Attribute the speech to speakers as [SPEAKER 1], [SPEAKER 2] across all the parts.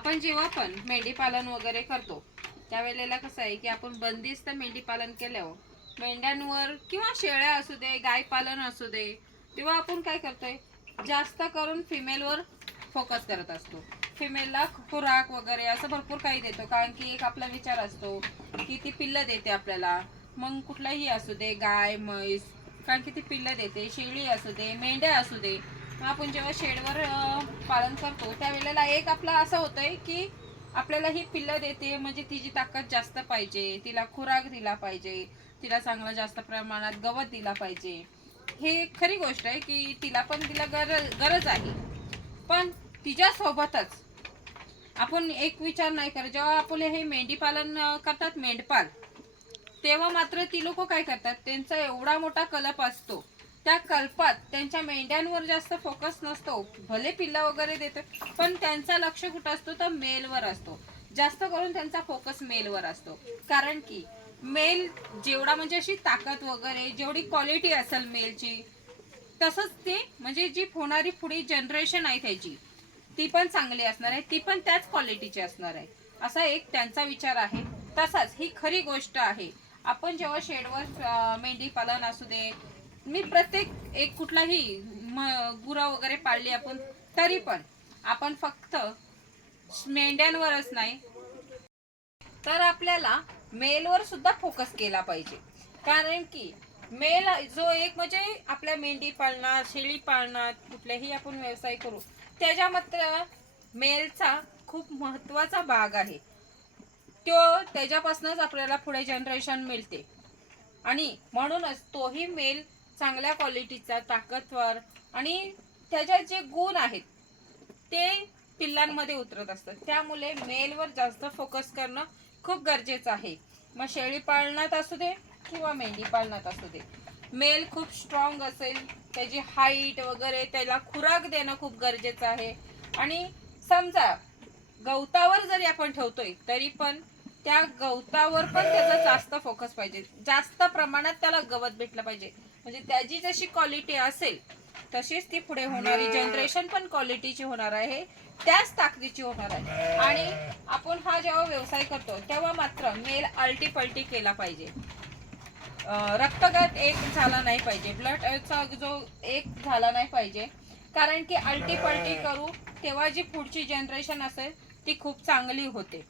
[SPEAKER 1] आपण जेव्हा पण मेंढी पालन वगैरे करतो त्यावेळेला कसं आहे की आपण बंदिस्त मेंढी पालन केल्यावर मेंढ्यांवर किंवा शेळ्या असू दे गाय पालन असू दे तेव्हा आपण काय करतोय? जास्त करून फिमेलवर फोकस करत असतो. फिमेलला खुराक वगैरे असं भरपूर काही देतो कारण की एक आपला विचार असतो की ती पिल्लं देते आपल्याला. मग कुठलाही असू दे गाय म्हैस कारण की ती पिल्लं देते शेळी असू दे मेंढ्या असू दे आपण जेव्हा शेडवर पालन करतो त्यावेळेला एक आपला असं होतंय की आपल्याला ही पिल्लं देते म्हणजे तिची ताकद जास्त पाहिजे तिला खुराक दिला पाहिजे तिला चांगलं जास्त प्रमाणात गवत दिला पाहिजे. हे खरी गोष्ट आहे की तिला पण तिला गरज गरज आहे. पण तिच्यासोबतच आपण एक विचार नाही करत. जेव्हा आपले हे मेंढी पालन करतात मेंढपाल तेव्हा मात्र ती लोक काय करतात? त्यांचा एवढा मोठा कलप असतो. त्या कल्पात त्यांच्या मेंढ्यांवर जास्त फोकस नसतो. भले पिल्ला वगैरे देतो पण त्यांचा लक्ष कुठं असतो? तर मेलवर असतो. जास्त करून त्यांचा फोकस मेलवर असतो. कारण की मेल जेवढा म्हणजे अशी ताकद वगैरे जेवढी क्वालिटी असेल मेलची तसंच ते म्हणजे जी होणारी पुढे जनरेशन आहे त्याची ती पण चांगली असणार आहे. ती पण त्याच क्वालिटीची असणार आहे. असा एक त्यांचा विचार आहे. तसाच ही खरी गोष्ट आहे. आपण जेव्हा शेडवर मेंढी पालन असू दे मी प्रत्येक एक कुठलाही गुरं वगैरे पाळली आपण तरी पण आपण फक्त मेंढ्यांवरच नाही तर आपल्याला मेलवर सुद्धा फोकस केला पाहिजे. कारण की मेल जो एक म्हणजे आपल्या मेंढी पाळणार शेळी पाळणार कुठल्याही आपण व्यवसाय करू त्याच्या मात्र मेलचा खूप महत्त्वाचा भाग आहे. तो त्याच्यापासूनच आपल्याला पुढे जनरेशन मिळते. आणि म्हणूनच तोही मेल चांगल्या क्वालिटीचा ताकदवर आणि त्याच्यात जे गुण आहेत ते पिल्लांमध्ये उतरत असतात. त्यामुळे मेलवर जास्त फोकस करणं खूप गरजेचं आहे. मग शेळी पाळण्यात असू दे किंवा मेंढी पाळण्यात असू दे मेल खूप स्ट्रॉंग असेल त्याची हाईट वगैरे त्याला खुराक देणं खूप गरजेचं आहे. आणि समजा गवतावर जरी आपण ठेवतोय तरी पण त्या गवतावर पण त्याचा जास्त फोकस पाहिजे. जास्त प्रमाणात त्याला गवत भेटलं पाहिजे. म्हणजे त्याची जशी क्वालिटी असेल तशीच ती पुढे होणारी. जनरेशन पण क्वालिटीची होणार आहे. त्याच ताकदीची होणार आहे. आणि आपण हा जेव्हा व्यवसाय करतो तेव्हा मात्र मेल अल्टी पलटी केला पाहिजे. रक्तगत एक झाला नाही पाहिजे. ब्लडचा जो एक झाला नाही पाहिजे. कारण की अल्टी पलटी करू तेव्हा जी पुढची जनरेशन असेल ती खूप चांगली होते.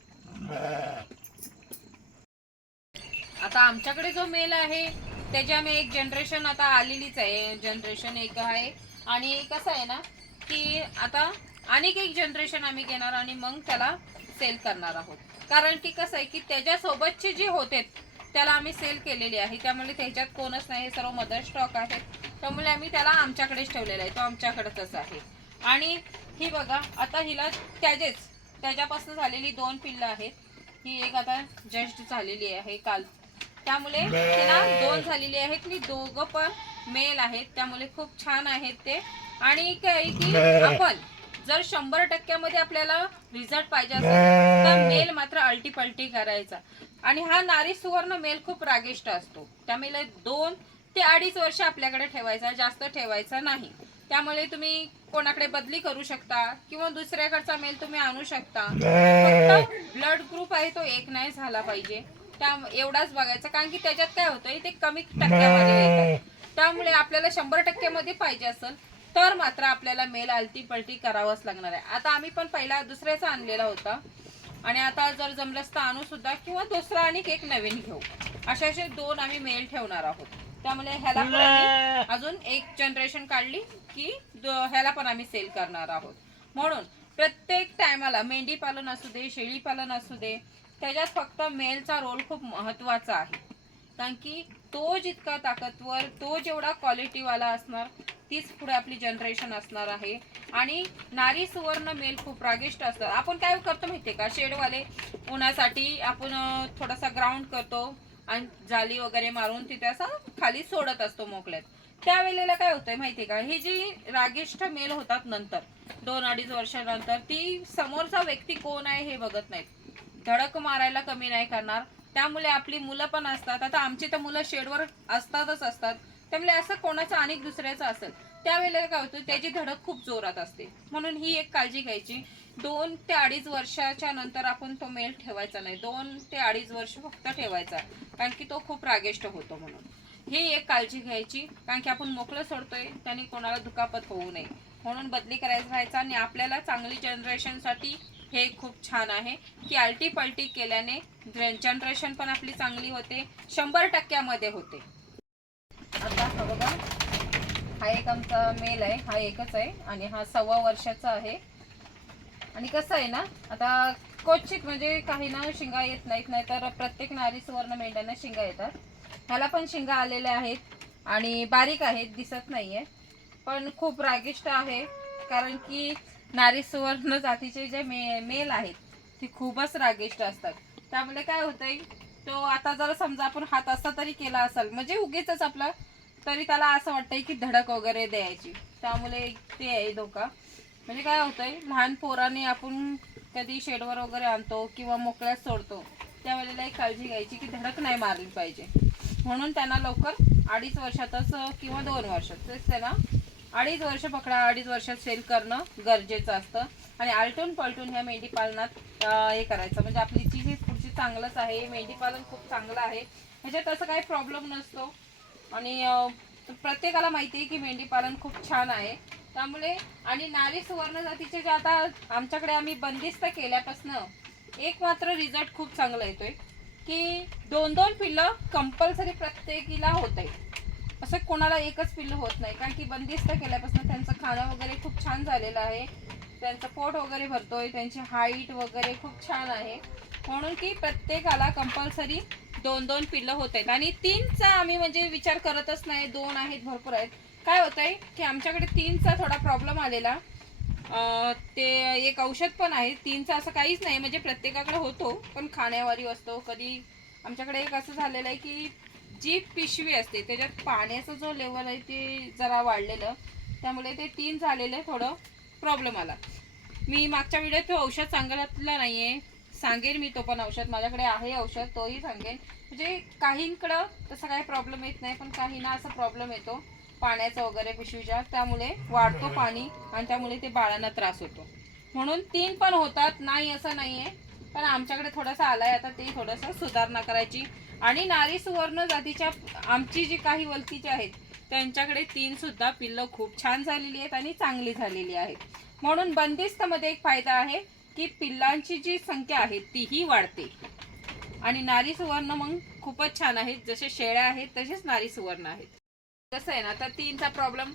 [SPEAKER 1] आता आमच्याकडे जो मेल आहे त्याच्यामुळे एक जनरेशन आता आलेलीच आहे. जनरेशन एक आहे. आणि कसं आहे ना की आता अनेक एक जनरेशन आम्ही घेणार आणि मग त्याला सेल करणार आहोत. कारण की कसं आहे की त्याच्यासोबतचे जे होते त्याला आम्ही सेल केलेले आहे. त्यामुळे त्याच्यात कोणच नाही. हे सर्व मदर स्टॉक आहेत. त्यामुळे आम्ही त्याला आमच्याकडेच ठेवलेला आहे. तो आमच्याकडचंच आहे. आणि ही बघा आता हिला त्याचेच त्याच्यापासून झालेली दोन पिल्लं आहेत. ही एक आता जस्ट झालेली आहे काल. त्यामुळे दोन झालेली आहेत मी दोघं पण मेल आहेत. त्यामुळे खूप छान आहेत ते. आणि काय की आपण जर शंभर टक्क्यामध्ये आपल्याला रिझल्ट पाहिजे असेल तर मेल मात्र अल्टी पलटी करायचा. आणि हा नारी सुवर्ण मेल खूप रागिष्ट असतो. त्यामुळे दोन ते अडीच वर्ष आपल्याकडे ठेवायचा जास्त ठेवायचा नाही. त्यामुळे तुम्ही कोणाकडे बदली करू शकता किंवा दुसऱ्याकडचा मेल तुम्ही आणू शकता. फक्त ब्लड ग्रुप आहे तो एक नाही झाला पाहिजे. त्या एवढाच बघायचं. कारण की त्याच्यात काय होतंय ते कमी टक्क्यामध्ये येतात. त्यामुळे आपल्याला शंभर टक्क्यामध्ये पाहिजे असेल तर मात्र आपल्याला मेल आलती पलटी करावंच लागणार आहे. आता आम्ही पण पहिला दुसऱ्याचा आणलेला होता. आणि आता जर जमलंच तर आणू सुद्धा किंवा दुसरा आणि एक नवीन घेऊ. असे असे दोन आम्ही मेल ठेवणार आहोत. त्यामुळे ह्याला पण आम्ही अजून एक जनरेशन काढली की ह्याला पण आम्ही सेल करणार आहोत. म्हणून प्रत्येक टायमाला मेंढी पालन असू दे शेळी पालन असू दे त्याच्यात फक्त मेलचा रोल खूप महत्त्वाचा आहे. कारण की तो जितका ताकदवर तो जेवढा क्वालिटीवाला असणार तीच पुढे आपली जनरेशन असणार आहे. आणि नारी सुवर्ण मेल खूप रागिष्ट असतात. आपण काय करतो माहितीये का? शेडवाले उन्हासाठी आपण थोडासा ग्राउंड करतो आणि जाली वगैरे मारून तिथे असा खाली सोडत असतो मोकल्यात त्यावेळेला काय होतंय माहितीये का? ही जी रागिष्ठ मेल होतात नंतर दोन अडीच वर्षानंतर ती समोरचा व्यक्ती कोण आहे हे बघत नाहीत. धडक मारायला कमी नाही करणार. त्यामुळे आपली मुलं पण असतात. आता आमची तर मुलं शेडवर असतातच असतात. त्यामुळे असं कोणाचं आणि दुसऱ्याचं असेल. त्यावेळेला काय होतं त्याची धडक खूप जोरात असते. म्हणून ही एक काळजी घ्यायची. दोन ते अडीच वर्षाच्या नंतर आपण तो मेल ठेवायचा नाही. दोन ते अडीच वर्ष फक्त ठेवायचा. कारण की तो खूप रागेष्ट होतो म्हणून. ही एक काळजी घ्यायची. कारण की आपण मोकळं सोडतोय त्याने कोणाला दुखापत होऊ नये. म्हणून बदली करायचं राहायचा आणि आपल्याला चांगली जनरेशनसाठी हे खूप छान आहे. की आलटी पलटी केल्याने जनरेशन पण आपली चांगली होते शंभर टक्क्यामध्ये होते. आता हा बघा हा एक आमचा मेल आहे हा एकच आहे आणि हा सव्वा वर्षाचा आहे. आणि कसं आहे ना आता क्वचित म्हणजे काही ना शिंगा येत नाहीत नाही तर प्रत्येक नारी सुवर्ण मेंढ्यांना शिंगा येतात. ह्याला पण शिंगा आलेल्या आहेत आणि बारीक आहेत दिसत नाहीये. पण खूप रागिष्ट आहे कारण की नारी सुवर्ण जातीचे जे मे मेल आहेत ती खूपच रागिष्ट असतात. त्यामुळे काय होतंय तो आता जर समजा आपण हात असा तरी केला असेल म्हणजे उगीच आपला तरी त्याला असं वाटतंय की धडक वगैरे द्यायची. त्यामुळे ते आहे धोका. म्हणजे काय होतंय लहान पोराने आपण कधी शेडवर वगैरे आणतो किंवा मोकळ्यात सोडतो त्यावेळेला एक काळजी घ्यायची की धडक नाही मारली पाहिजे. म्हणून त्यांना लवकर अडीच वर्षातच किंवा दोन वर्षात तेच त्यांना अडीच वर्ष पकडा अडीच वर्षात सेल करणं गरजेचं असतं. आणि आलटून पलटून ह्या मेंढी पालनात हे करायचं. म्हणजे आपली जी ही पुढची चांगलंच आहे मेंढी पालन खूप चांगलं आहे. ह्याच्यात असं काही प्रॉब्लेम नसतो. आणि प्रत्येकाला माहिती आहे की मेंढी पालन खूप छान आहे. त्यामुळे आणि नारी सुवर्ण जातीचे जे आता आमच्याकडे आम्ही बंदिस्त केल्यापासनं एक मात्र रिझल्ट खूप चांगला येतोय की दोन दोन पिल्लं कंपल्सरी प्रत्येकीला होत आहे असं कोणाला एकच पिल्लू होत नाही. कारण की बंदिस्त केल्यापासून त्यांचं खाणं वगैरे खूप छान झालेलं आहे. त्यांचं पोट वगैरे भरतोय त्यांची हाईट वगैरे खूप छान आहे. म्हणून की प्रत्येकाला कंपल्सरी दोन दोन पिल्लं होत आहेत. आणि तीनचा आम्ही म्हणजे विचार करतच नाही. दोन आहेत भरपूर आहेत. काय होत आहे की आमच्याकडे तीनचा थोडा प्रॉब्लेम आलेला. ते एक औषध पण आहे. तीनचा असं काहीच नाही. म्हणजे प्रत्येकाकडे होतो. पण खाण्यावारी असतो. कधी आमच्याकडे एक असं झालेलं आहे की जी पिशवी असते त्याच्यात पाण्याचा जो लेवल आहे ते जरा वाढलेलं त्यामुळे ते तीन झालेलं थोडं प्रॉब्लेम आला. मी मागच्या व्हिडिओत तो औषध सांगितलं आहे सांगेन मी तो पण औषध माझ्याकडे आहे औषध तोही सांगेन. म्हणजे काहींकडं तसा काही प्रॉब्लेम येत नाही पण काहींना असा प्रॉब्लेम येतो पाण्याचा वगैरे पिशवीच्या त्यामुळे वाढतो पाणी आणि त्यामुळे ते बाळांना त्रास होतो. म्हणून तीन पण होतात नाही असं नाही आहे पण आमच्याकडे थोडासा आलाय आता ते थोडंसं सुधारणा करायची. आणि नारी सुवर्ण जातीच्या आमची जी काही वलतीची आहेत त्यांच्याकडे तीन सुद्धा पिल्लं खूप छान झालेली आहेत आणि चांगली झालेली आहेत. म्हणून बंदिस्त मध्ये एक फायदा आहे की पिल्लांची जी संख्या आहे तीही वाढते. आणि नारी सुवर्ण मग खूपच छान आहेत. जसे शेळ्या आहेत तसेच नारी सुवर्ण आहेत. कसं आहे ना तर तीनचा प्रॉब्लेम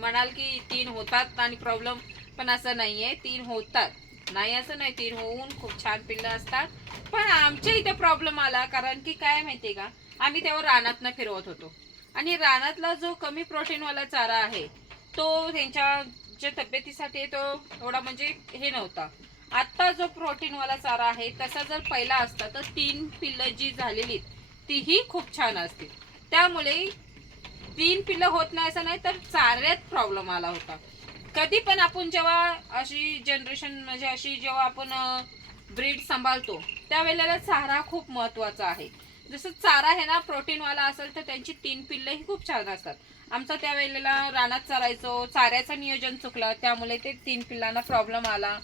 [SPEAKER 1] म्हणाल की तीन होतात आणि प्रॉब्लेम पण असं नाही आहे तीन होतात. नाही असं नाही तीन होऊन खूप छान पिल्लं असतात. पण आमच्या इथे प्रॉब्लेम आला कारण की काय माहितीये का? आम्ही तेव्हा रानातनं फिरवत होतो. आणि रानातला जो कमी प्रोटीनवाला चारा आहे तो त्यांच्या ज्या तब्येतीसाठी तो एवढा म्हणजे हे नव्हता. आत्ता जो प्रोटीनवाला चारा आहे तसा जर पहिला असता तर तीन पिल्लं जी झालेली तीही खूप छान असतील. त्यामुळे तीन पिल्लं होत नाही असं नाही तर चाऱ्यात प्रॉब्लेम आला होता. कधी पण आपण जेव्हा अशी जनरेशन म्हणजे अशी जेव्हा आपण ब्रीड सांभाळतो त्यावेळेला चारा खूप महत्त्वाचा आहे. जसं चारा हे ना प्रोटीनवाला असेल तर त्यांची तीन पिल्लंही खूप छान असतात. आमचा त्यावेळेला रानात चरायचो चाऱ्याचं नियोजन चुकलं त्यामुळे ते तीन पिल्लांना प्रॉब्लेम आला.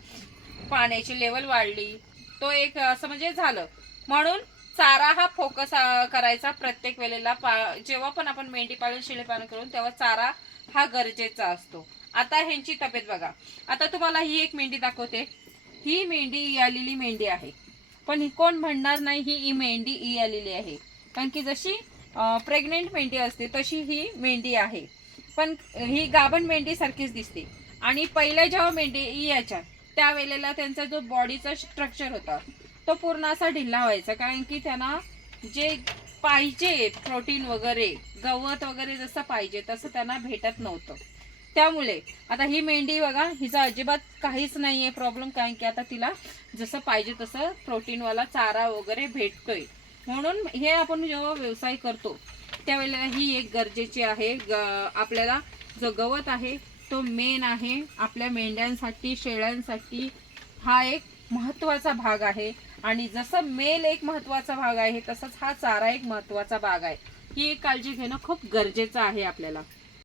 [SPEAKER 1] पाण्याची लेवल वाढली. तो एक असं म्हणजे झालं. म्हणून चारा हा फोकस करायचा प्रत्येक वेळेला. पा जेव्हा पण आपण मेंढी पालन शेळी पालन करून तेव्हा चारा हा गरजेचा असतो. आता ह्यांची तब्येत बघा. आता तुम्हाला ही एक मेंढी दाखवते. ही मेंढी ई आलेली मेंढी आहे. पण ही कोण म्हणणार नाही ही ई मेंढी ई आलेली आहे. कारण की जशी प्रेग्नेंट मेंढी असते तशी ही मेंढी आहे. पण ही गाभण मेंढीसारखीच दिसते. आणि पहिल्या जेव्हा मेंढी ई याच्या त्यावेळेला त्यांचा जो बॉडीचा स्ट्रक्चर होता तो पूर्ण असा ढिल्ला व्हायचा. कारण की त्यांना जे पाहिजे प्रोटीन वगैरे गवत वगैरे जसं पाहिजे तसं त्यांना भेटत नव्हतं. त्यामुळे आता ही मेंढी बघा हिचा अजिबात काहीच नाही आहे प्रॉब्लेम कारण की आता तिला जसं पाहिजे तसं प्रोटीनवाला चारा वगैरे भेटतोय. म्हणून हे आपण जेव्हा व्यवसाय करतो त्यावेळेला ही एक गरजेची आहे. ग आपल्याला जो गवत आहे तो मेन आहे. आपल्या मेंढ्यांसाठी शेळ्यांसाठी हा एक महत्त्वाचा भाग आहे. आणि जसं मेल एक महत्त्वाचा भाग आहे तसंच हा चारा एक महत्त्वाचा भाग आहे. ही एक काळजी घेणं खूप गरजेचं आहे आपल्याला.